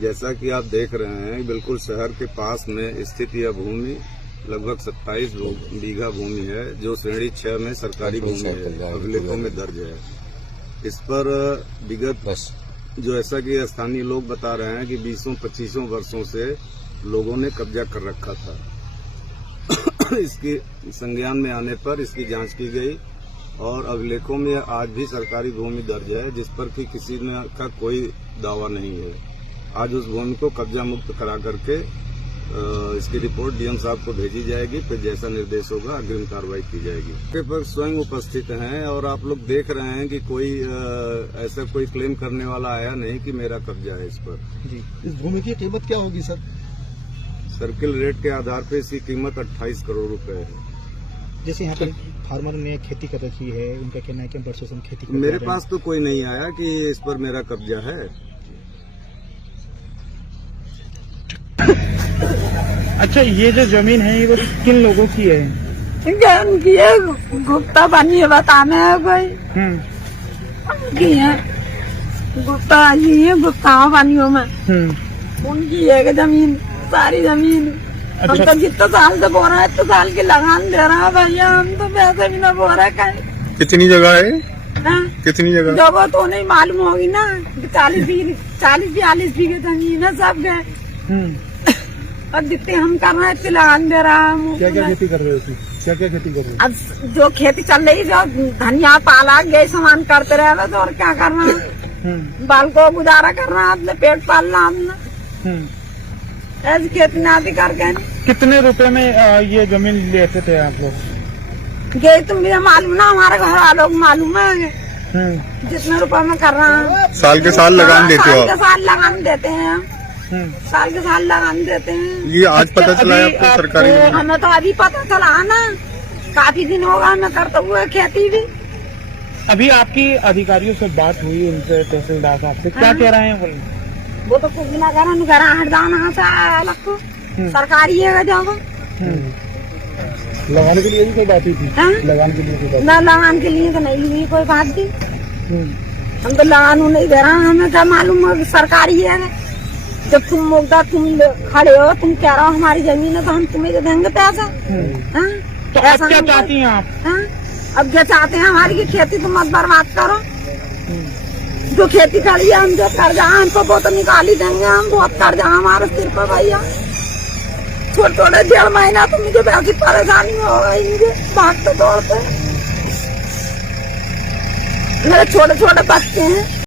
जैसा कि आप देख रहे हैं, बिल्कुल शहर के पास में स्थित यह भूमि लगभग 27 बीघा भूमि है, जो श्रेणी 6 में सरकारी भूमि है, अभिलेखों में दर्ज है। इस पर विगत जो ऐसा कि स्थानीय लोग बता रहे हैं कि 20-25 वर्षों से लोगों ने कब्जा कर रखा था। इसके संज्ञान में आने पर इसकी जांच की गई और अभिलेखों में आज भी सरकारी भूमि दर्ज है, जिस पर कि किसी का कोई दावा नहीं है। आज उस भूमि को कब्जा मुक्त करा करके इसकी रिपोर्ट डीएम साहब को भेजी जाएगी, फिर जैसा निर्देश होगा अग्रिम कार्रवाई की जाएगी। मौके पर स्वयं उपस्थित हैं और आप लोग देख रहे हैं कि कोई ऐसा कोई क्लेम करने वाला आया नहीं कि मेरा कब्जा है इस पर। जी, इस भूमि की कीमत क्या होगी सर? सर्किल रेट के आधार पर इसकी कीमत 28 करोड़ रुपए है। जैसे यहाँ पर फार्मर ने खेती कर रखी है, उनका कहना है कि हम वर्षों से खेती कर मेरे पास तो कोई नहीं आया कि इस पर मेरा कब्जा है। अच्छा, ये जो जमीन है वो किन लोगों की है? उनकी है, गुप्ता बनी है, बताने है कोई उनकी है, गुप्ता जी है, गुप्ता बनियों में उनकी है जमीन, सारी जमीन। अच्छा। हम तो जितना साल से बो रहे हैं, इतने साल की लगान दे रहा है भैया, हम तो पैसे भी ना बो रहे कहीं। कितनी जगह है? कितनी जगह तो नहीं मालूम होगी ना, 40-42 बीघे जमीन है सब गए। और जितने हम कर रहे हैं इतने लगान दे रहा है। क्या क्या खेती कर रहे हो? क्या क्या खेती कर रहे हो? अब जो खेती चल रही, जो धनिया पाला गए सामान करते रहे तो और क्या करना है, बाल को गुजारा करना है, अपने पेट पालना अपना, ऐसी खेती नाती करके। कितने रुपए में ये जमीन लेते थे आप लोग? गए तुम भी मालूम ना, हमारे घर वालों को मालूम है जितने रुपए में कर रहा है। साल के साल लगान देते हो? साल के साल लगान देते हैं, साल के साल लगान देते हैं। ये आज पता चला है आपको सरकारी? हमें तो अभी पता चला ना, काफी दिन होगा हमें करते हुए खेती भी। अभी आपकी अधिकारियों से बात हुई, उनसे तहसीलदार साहब से क्या कह रहे हैं बोले? वो तो कुछ भी ना करें, घर हट जाना से अलग को सरकारी है जाओ। लगाने के लिए भी कोई बात हुई थी? लगान के लिए कोई बात? न लगान के लिए तो नहीं हुई कोई बात थी। हम तो लगान नहीं दे रहे, हमें क्या मालूम है सरकारी है। जब तुम मुद्दा तुम खड़े हो, तुम कह रहे हो हमारी जमीन है, तो हम तुम्हें तो देंगे पैसा। तो ऐसा क्या चाहती हैं आप? अब क्या चाहते हैं हमारी की खेती तुम मत बर्बाद करो। जो खेती करी है, हम जो कर्जा हमको वो तो निकाल ही देंगे। हम बहुत कर्जा हमारे सिर पर भैया, थोड़े 1.5 महीना तो मुझे वैसी परेशानी हो गई, मुझे भागते दौड़ते। मेरे छोटे छोटे बच्चे हैं।